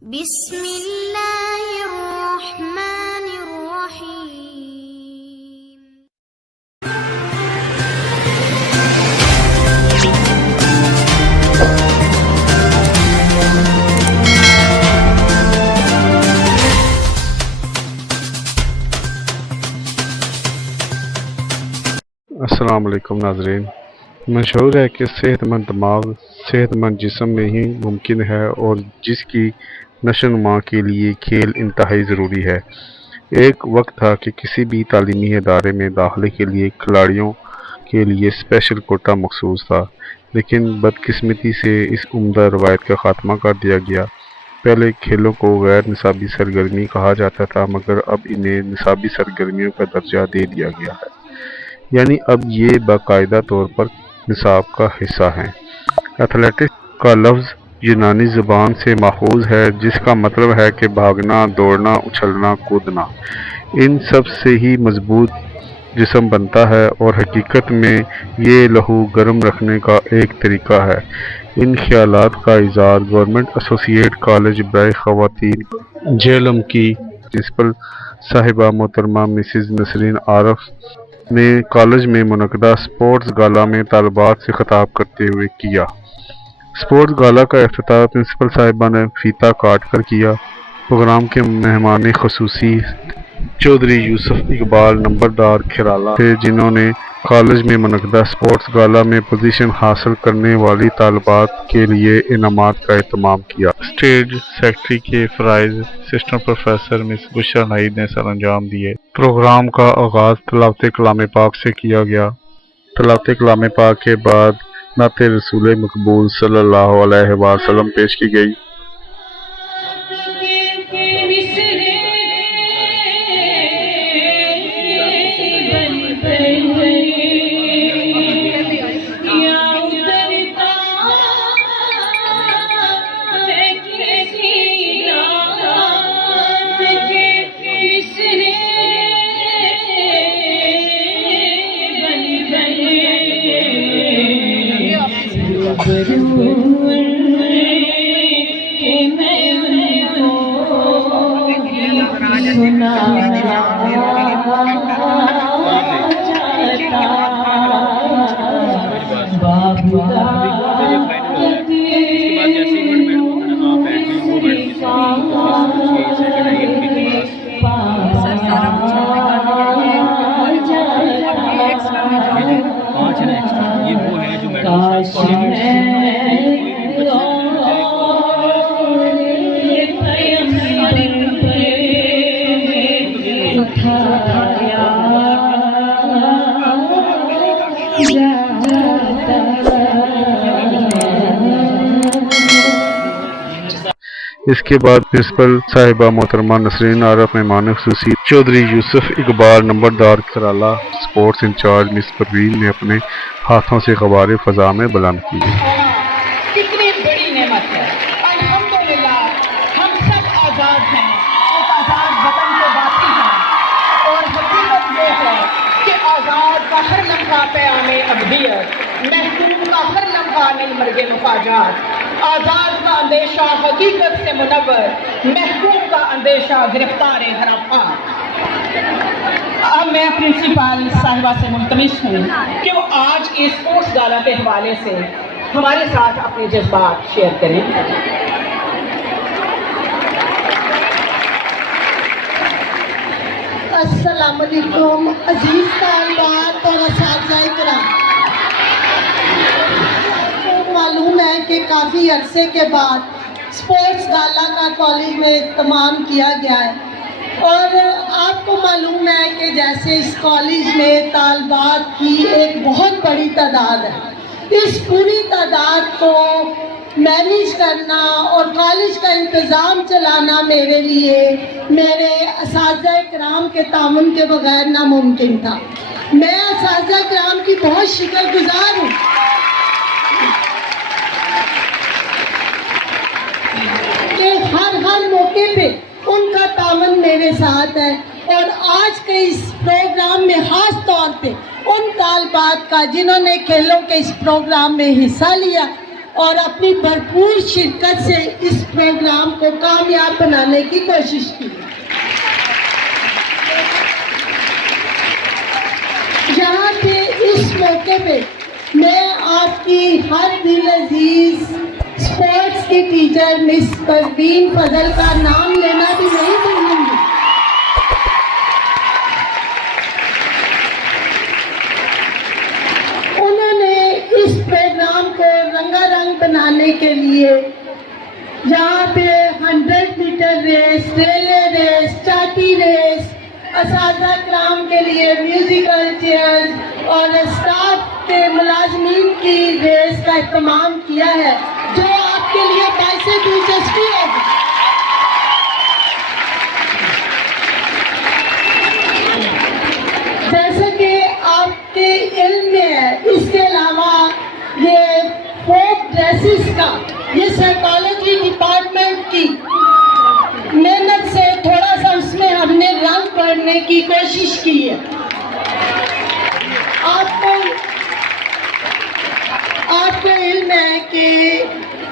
बिस्मिल्लाहिर्रहमानिर्रहीम। अस्सलाम वालेकुम नाज़रीन। मशहूर है कि सेहतमंद दिमाग सेहतमंद जिस्म में ही मुमकिन है और जिसकी नशोनुमा के लिए खेल इंतहाई ज़रूरी है। एक वक्त था कि किसी भी तालीमी इदारे में दाखिले के लिए खिलाड़ियों के लिए स्पेशल कोटा मखसूस था, लेकिन बदकिस्मती से इस उम्दा रवायत का ख़ात्मा कर दिया गया। पहले खेलों को गैर निसाबी सरगर्मी कहा जाता था, मगर अब इन्हें निसाबी सरगर्मियों का दर्जा दे दिया गया है, यानी अब ये बाकायदा तौर पर निसाब का हिस्सा हैं। एथलेटिक्स का लफ्ज़ यूनानी ज़ुबान से माखूज़ है, जिसका मतलब है कि भागना, दौड़ना, उछलना, कूदना। इन सब से ही मजबूत जिस्म बनता है और हकीकत में ये लहू गर्म रखने का एक तरीका है। इन ख्यालात का इज़हार गवर्नमेंट एसोसिएट कॉलेज बराए ख़वातीन जेएलएम की प्रिंसिपल साहिबा मोहतरमा मिसेस नसरीन आरफ ने कॉलेज में मुनक़दा स्पोर्ट्स गाला में तालिबात से खिताब करते हुए किया। स्पोर्ट्स गाला का इफ्तिताह प्रिंसिपल साहिबा ने फीता काट कर किया। प्रोग्राम के मेहमान ख़ुसूसी चौधरी यूसुफ इकबाल नंबरदार खिराला थे, जिन्होंने कॉलेज में मुनक़दा स्पोर्ट्स गाला में पोजीशन हासिल करने वाली तालिबात के लिए इनामात का एहतमाम किया। स्टेज सेक्रेटरी के फ़राइज़ असिस्टेंट प्रोफेसर मिस बुशरा नाइद ने सर अंजाम दिए। प्रोग्राम का आगाज़ तिलावत कलाम पाक से किया गया। तिलावत कलाम पाक के बाद नात रसूल मकबूल सल्लल्लाहु अलैहि वसल्लम पेश की गई। इसके बाद प्रिंसिपल साहिबा मोहतरमा नसरीन आरफ मेहमान ख़ुसूसी चौधरी यूसुफ इकबाल नंबरदार Khirala sports incharge miss Parveen ने अपने हाथों से ग़बारे फ़ज़ा में बुलंद किए। कितनी बड़ी नेमत है। अल्हम्दुलिल्लाह हम सब आज़ाद हैं, एक आज़ाद वतन के वासी हैं, और हकीकत ये है कि आज़ाद का हर लम्हा क़यामे अबदियत, महकूम का हर लम्हा मिल मर्गे मुफाजात, आज़ाद का अंदेशा हकीकत से मुनव्वर, महकूम का अंदेशा गिरफ्तार हराफात। अब मैं प्रिंसिपल साहिबा से मुल्तमिस हूँ कि वो आज इस स्पोर्ट्स गाला के हवाले से हमारे साथ अपने जज्बात शेयर करें। अस्सलाम वालेकुम अजीज तालिबात और असातिज़ा किराम। आपको मालूम है कि काफ़ी अरसे के बाद स्पोर्ट्स गाला का कॉलेज में इत्तमाम किया गया है, और आपको मालूम है कि जैसे इस कॉलेज में तालिबात की एक बहुत बड़ी तादाद है। इस पूरी तादाद को मैनेज करना और कॉलेज का इंतज़ाम चलाना मेरे लिए मेरे असातिज़ा किराम के तामुन के बगैर नामुमकिन था। मैं असातिज़ा किराम की बहुत शुक्रगुजार हूँ कि हर मौके पे उनका तावन मेरे साथ है, और आज के इस प्रोग्राम में ख़ास तौर पे उन तालिबात का जिन्होंने खेलों के इस प्रोग्राम में हिस्सा लिया और अपनी भरपूर शिरकत से इस प्रोग्राम को कामयाब बनाने की कोशिश की। यहाँ पे इस मौके पे मैं आपकी हर दिल अजीज स्पोर्ट्स की टीचर मिस परवीन फजल का नाम लेना भी नहीं भूलूंगी। उन्होंने इस प्रोग्राम को रंगारंग बनाने के लिए यहाँ पे 100 मीटर रेस, रिले रेस, चाटी रेस, असातिज़ा कराम के लिए म्यूजिकल चेयर्स और स्टाफ के मुलाजमीन की रेस का इत्माम किया है, जो आपके लिए बाइसे दिलचस्पी होगी। जैसे कि आपके इल्म में है, इसके अलावा ये फोक ड्रेसेस का, ये साइकोलॉजी डिपार्टमेंट की मेहनत से थोड़ा सा उसमें हमने रंग भरने की कोशिश की है। आपको इल्म है कि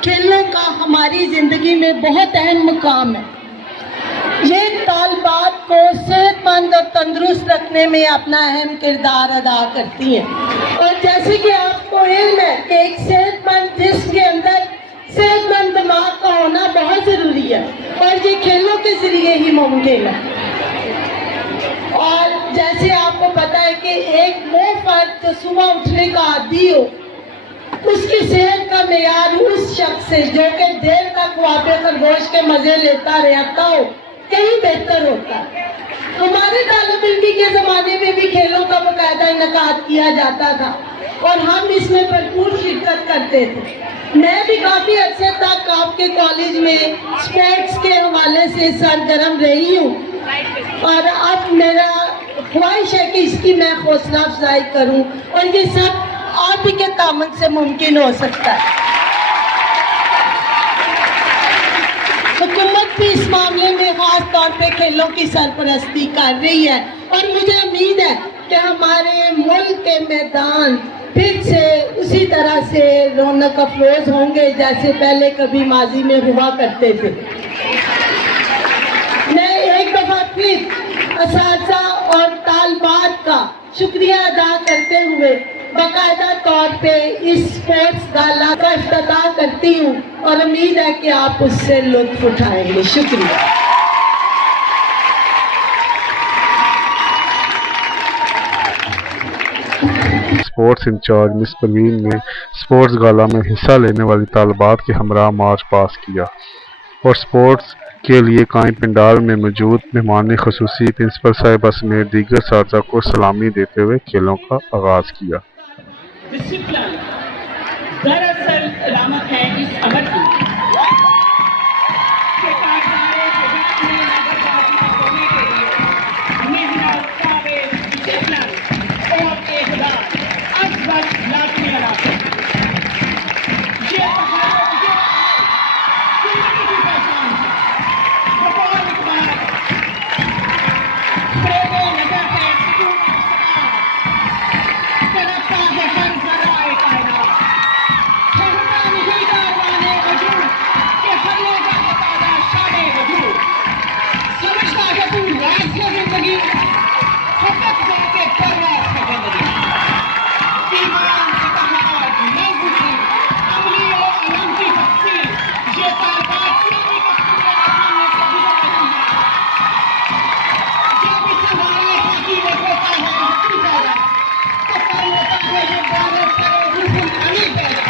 खेलों का हमारी ज़िंदगी में बहुत अहम मुकाम है। ये तालिबात को सेहतमंद और तंदुरुस्त रखने में अपना अहम किरदार अदा करती हैं। और जैसे कि आपको इल्म है कि एक सेहतमंद जिस्म के अंदर सेहतमंद दिमाग का होना बहुत ज़रूरी है, और ये खेलों के ज़रिए ही मुमकिन है। और जैसे आपको पता है कि एक वो फर्द जो सुबह उठने का आदी हो, उसकी सेहत का मेयार उस शख्स से जो कि देर तक वापे खरगोश के मजे लेता रहता हो कहीं बेहतर होता है। हमारे तालिब इल्मी के ज़माने में भी खेलों का बाकायदा इनकाद किया जाता था और हम इसमें भरपूर शिरकत करते थे। मैं भी काफ़ी अर्से तक आपके कॉलेज में स्पोर्ट्स के हवाले से सरगर्म रही हूँ, और अब मेरा ख्वाहिश है कि इसकी मैं हौसला अफजाई करूँ, और ये सब आप ही के तामन से मुमकिन हो सकता है। हुकूमत भी इस मामले में खास तौर पे खेलों की सरपरस्ती कर रही है, और मुझे उम्मीद है कि हमारे मुल्क के मैदान फिर से उसी तरह से रौनक अफरोज होंगे जैसे पहले कभी माजी में हुआ करते थे। मैं एक दफ़ा फिर असातिज़ा और तालिबात का शुक्रिया अदा करते हुए बाकायदा तौर पे इस स्पोर्ट्स गाला का इफ्तिताह करती हूँ, और उम्मीद है कि आप उससे लुत्फ उठाएंगे। शुक्रिया। स्पोर्ट्स इंचार्ज मिस परवीन ने स्पोर्ट्स गाला में हिस्सा लेने वाली तालिबात के हमरा मार्च पास किया और स्पोर्ट्स के लिए कायम पंडाल में मौजूद मेहमान ख़ुसूसी प्रिंसिपल साहिबा समेत दीगर साथियों को सलामी देते हुए खेलों का आगाज किया। डिसिप्लिन दरअसल अलामत है इस अमर की कि कारदारे जगत में नजरबाजी होने के लिए मेहनत, काबिल, डिसिप्लिन और इखलास अब वक्त लाजमी अदा ये जिंदगी की पहचान है। भगवान इकबाल प्रेमे नजर है सुकून तरफता है हर जराए कायनात, ठहरता नहीं कारवाने वजूद कि हर लेगा है ताज़ा शाने वजूद। समझता है तू राज है जिंदगी, फकत जाके परवाज़ है जिंदगी। दीवान से कहा आज नज़्म अमली और अलम की तफसीर, ये तालिबात पूरी कश्मीर आसानी से गुजर रही है। जब इस हवाले हाथी में होता है हंसी पैदा, तो कल होता है ये बारह सरे हुस्न अली पैदा।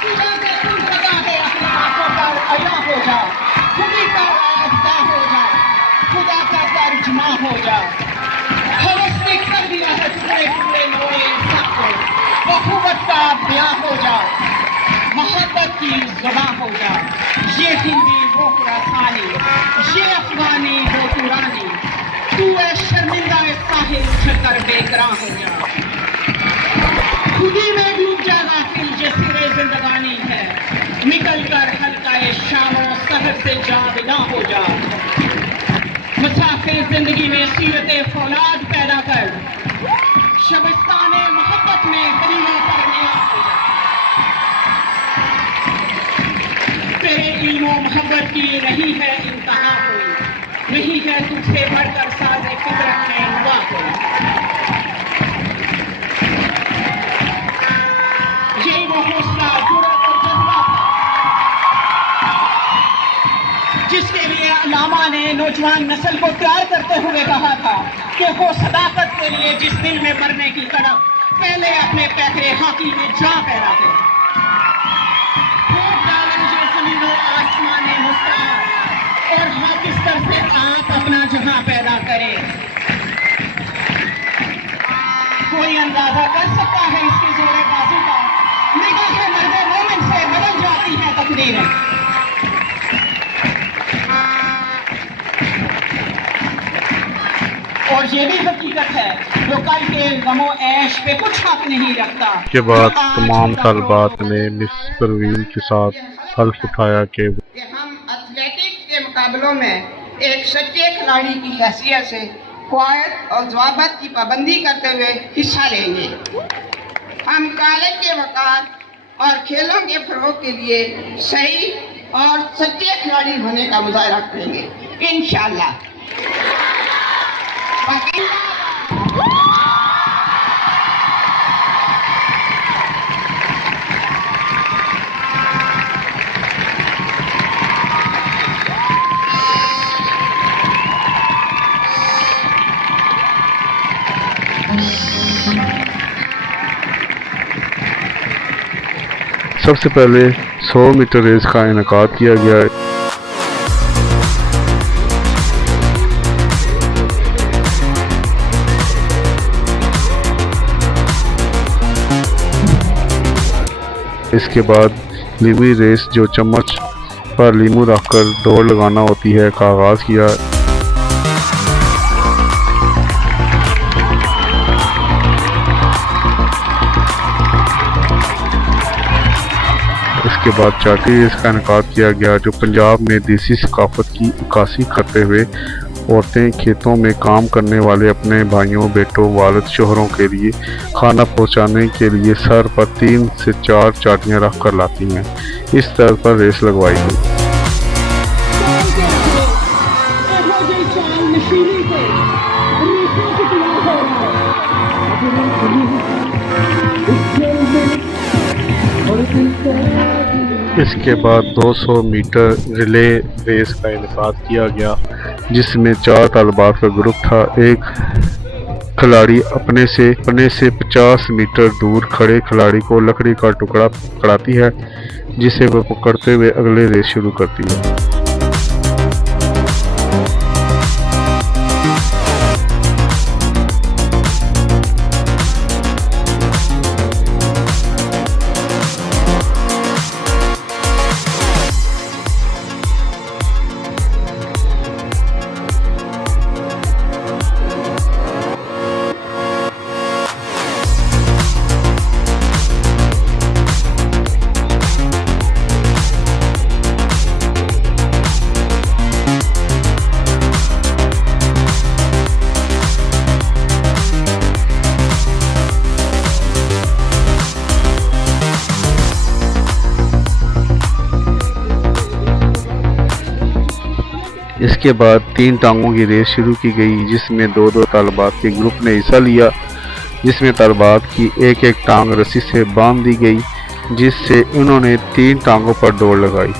खुदा से तुम सदा है अपने आंखों पर अया हो जा, खुदी का आस्था हो जा, खुदा का तर्जमा हो जा। हवस ने कर दिया है टुकड़े टुकड़े मोए इंसान को, बखूबत का ब्याह हो जा, मोहब्बत की ज़ुबां हो जा। ये हिंदी वो खुरासानी, ये अफगानी वो तुरानी, तू है शर्मिंदा साहिल उछलकर बेकरां हो जा। खुदी में डूब जा गाफिल ये सिरे जिंदगानी है, निकल कर हल्काए शामों सहर से जाबिना हो जा। मुसाफिर जिंदगी में सीरते फौलाद पैदा कर, शबिस्ताने मोहब्बत में गरीबों पर नियाज़ हो जा। मोहब्बत की नहीं है इंतहा कोई, नहीं है तुझसे बढ़कर साज़े फितरत में हुआ कोई। यही वो हौसला, जुर्रत और जज्बा था जिसके लिए अल्लामा ने नौजवान नस्ल को तैयार करते हुए कहा था कि वो सदाकत के लिए जिस दिल में मरने की तड़प, पहले अपने पैकरे हाकी में जा पैदा करे। आसमान मुस्ताद और हक इस तरह से आप अपना जहां पैदा करें। कोई अंदाजा कर सकता है इसके जोरे बाजू का? निगाह मर्दे मोमिन से बदल जाती है तकदीरें। और ये भी हकीकत है जो कल के गमो ऐश पे कुछ हक नहीं रखता। के बाद तमाम तलबात ने मिस परवीन के साथ हल्फ उठाया कि हम एथलेटिक्स के मुकाबलों में एक सच्चे खिलाड़ी की हैसियत से क़वायद और ज़वाबित की पाबंदी करते हुए हिस्सा लेंगे। हम कॉलेज के वक़ार और खेलों के फ़रोग़ के लिए सही और सच्चे खिलाड़ी होने का मुज़ाहरा करेंगे इंशाअल्लाह। सबसे पहले 100 मीटर रेस का इनेकाद किया गया। इसके बाद लीमू रेस जो चम्मच पर लीमू रखकर दौड़ लगाना होती है का आगाज़ किया। इसके बाद चाटी रेस का इनेकाद किया गया जो पंजाब में देसी सकाफत की अक्कासी करते हुए औरतें खेतों में काम करने वाले अपने भाइयों, बेटों, वालिद, शोहरों के लिए खाना पहुंचाने के लिए सर पर 3 से 4 चाटियां रख कर लाती हैं। इस तरह पर रेस लगवाई गई। इसके बाद 200 मीटर रिले रेस का इनेकाद किया गया जिसमें 4 तलबात का ग्रुप था। एक खिलाड़ी अपने से 50 मीटर दूर खड़े खिलाड़ी को लकड़ी का टुकड़ा पकड़ाती है जिसे वह पकड़ते हुए अगले रेस शुरू करती है। इसके बाद 3 टांगों की रेस शुरू की गई जिसमें 2-2 तलबात के ग्रुप ने हिस्सा लिया, जिसमें तलबात की एक टांग रस्सी से बांध दी गई जिससे उन्होंने 3 टांगों पर दौड़ लगाई।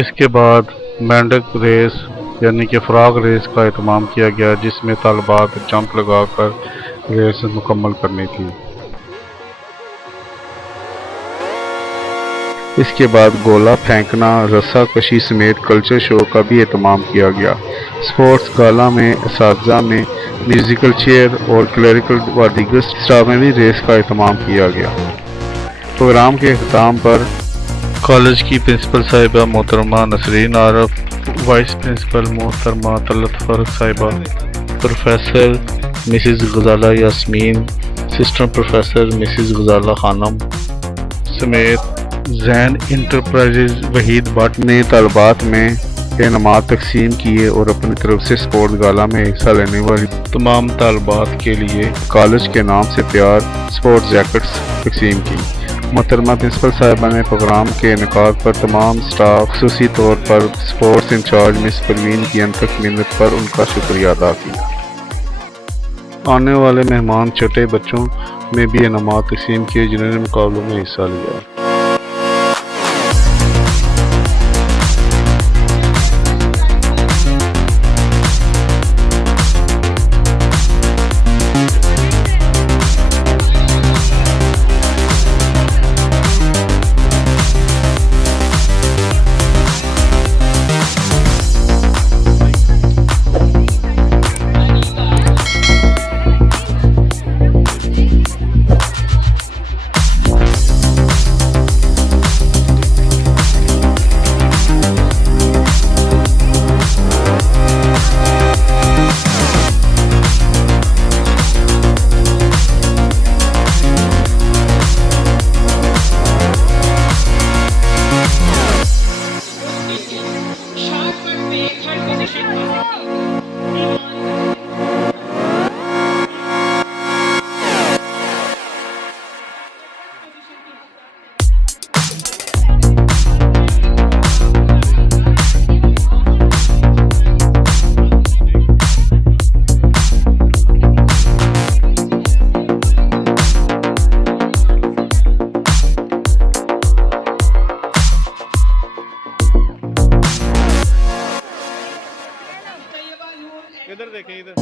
इसके बाद मेंढक रेस यानी कि फ्रॉग रेस का एहतमाम किया गया जिसमें तलबात जंप लगाकर रेस मुकम्मल करनी थी। इसके बाद गोला फेंकना, रस्सा कशी समेत कल्चर शो का भी एहतमाम किया गया। स्पोर्ट्स गाला में असातिज़ा में म्यूजिकल चेयर और क्लरिकल व दीगर स्ट्रॉबेरी रेस का एहतमाम किया गया। प्रोग्राम के अख्ताम पर कॉलेज की प्रिंसिपल साहिबा मोहतरमा नसरीन आरफ, वाइस प्रिंसिपल मोहतरमा तलत फ़र्क साहिबा, प्रोफेसर मिसिज़ गजाला यास्मीन, असिस्टेंट प्रोफेसर मिसिज़ गजाला खानम समेत जैन इंटरप्राइजेज वहीद भट्ट ने तलबात में इनामात तकसीम किए और अपनी तरफ से स्पोर्ट्स गाला में हिस्सा लेने वाली तमाम तालबात के लिए कॉलेज के नाम से तैयार स्पोर्ट्स जैकेट्स तकसीम की। मोहतरमा प्रिंसिपल साहिबा ने प्रोग्राम के इनेकाद पर तमाम स्टाफ, खुसूसी तौर पर स्पोर्ट्स इंचार्ज मिस परवीन की अनथक मेहनत पर उनका शुक्रिया अदा किया। आने वाले मेहमान छोटे बच्चों में भी इनामात तकसीम किए जिन्होंने मुकाबलों में हिस्सा लिया। इधर देखें इधर।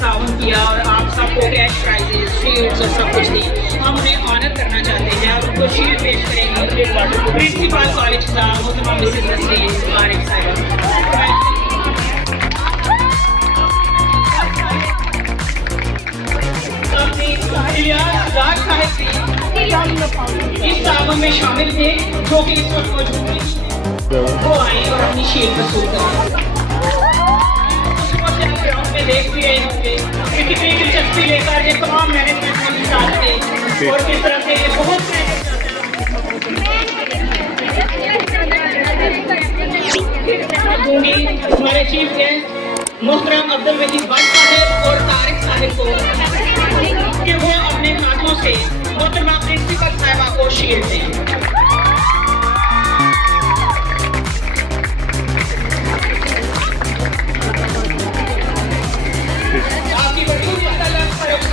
ताउन किया और आप सबको कैश प्राइजेस, शील्ड्स और सब कुछ दी। हम उन्हें ऑनर करना चाहते हैं और उनको शील्ड पेश करेंगे प्रिंसिपल कॉलेज का मोहतरमा मिसेस नसरीन आरिफ साहिबा। इस ताउन में शामिल थे जो कि इस वक्त मौजूद नहीं, वो आए और अपनी शील्ड वसूल करें। ग्राउंड में देख भी रहे होंगे कि कितनी दिलचस्पी लेकर ये तमाम मैनेजमेंट के साथ थे और किस तरह से बहुत दूंगी हमारे चीफ गेस्ट मोहतरम अब्दुल वहीद भट्ट साहब और तारिक साहब को कि वो अपने हाथों से मोहतरमा प्रिंसिपल साहिबा को शील्ड दें। आपकी बड़ी मसला फरोख्त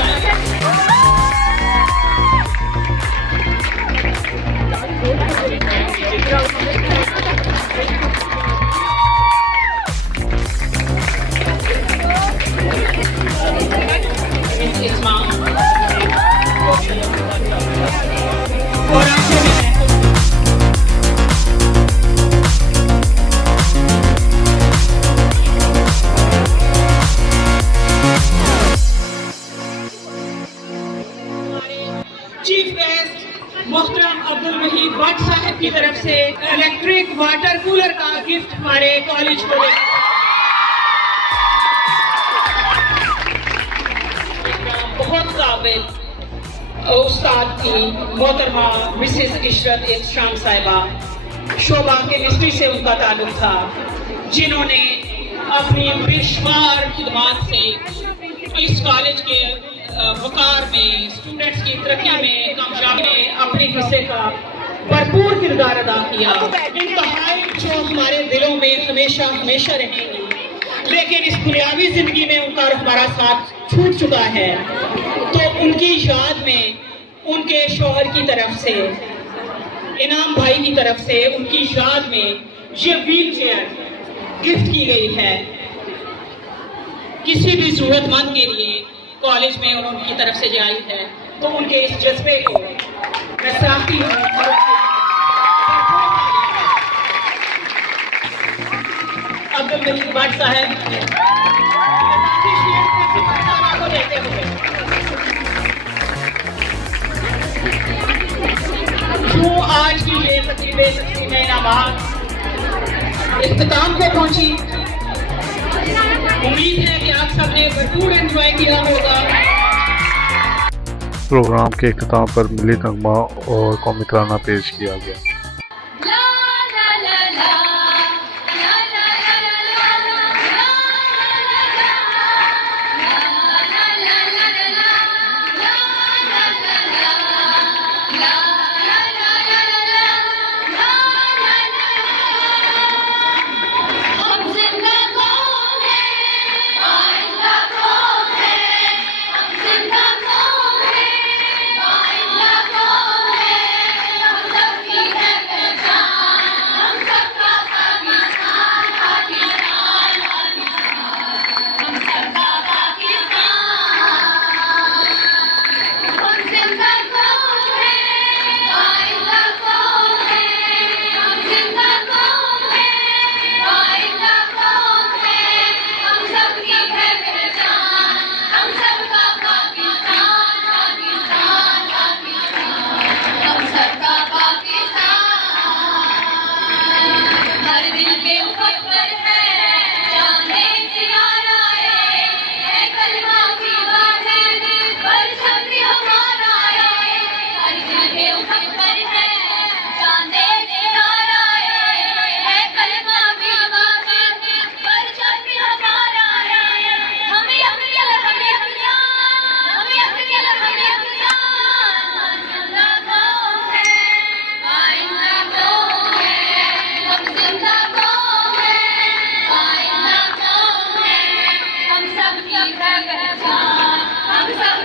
चीफ गेस्ट मोहतरम अब्दुल वहीद भट्ट साहब की तरफ से इलेक्ट्रिक वाटर कूलर का गिफ्ट हमारे कॉलेज को बहुत काबिल उस्ताद थी मोहतरमा मिसेस इशरत इस्लाम साहिबा। शोभा केमिस्ट्री से उनका ताल्लुक था, जिन्होंने अपनी बेशुमार खिदमात से इस कॉलेज के वकार में, स्टूडेंट्स की तरक्की में, कामयाबी में अपने हिस्से का भरपूर किरदार अदा किया। इंतहाई जो हमारे दिलों में हमेशा हमेशा रहेंगी, लेकिन इस दुनियावी जिंदगी में उनका हमारा साथ छूट चुका है। तो उनकी याद में उनके शौहर की तरफ से, इनाम भाई की तरफ से उनकी याद में ये व्हील चेयर गिफ्ट की गई है। किसी भी जरूरतमंद के लिए कॉलेज में उनकी तरफ से जो आई है, तो उनके इस जज्बे को मैं सराहती हूँ। अब्दुल वहीद भट्ट साहब को देते हुए क्यों आज की ये तकरीब इनामात इख्तिताम को पहुंची। उम्मीद है कि आप सबने भरपूर एंजॉय किया होगा। प्रोग्राम के इख्तिताम पर मिली नगमा और कौमी तराना पेश किया गया। हम सब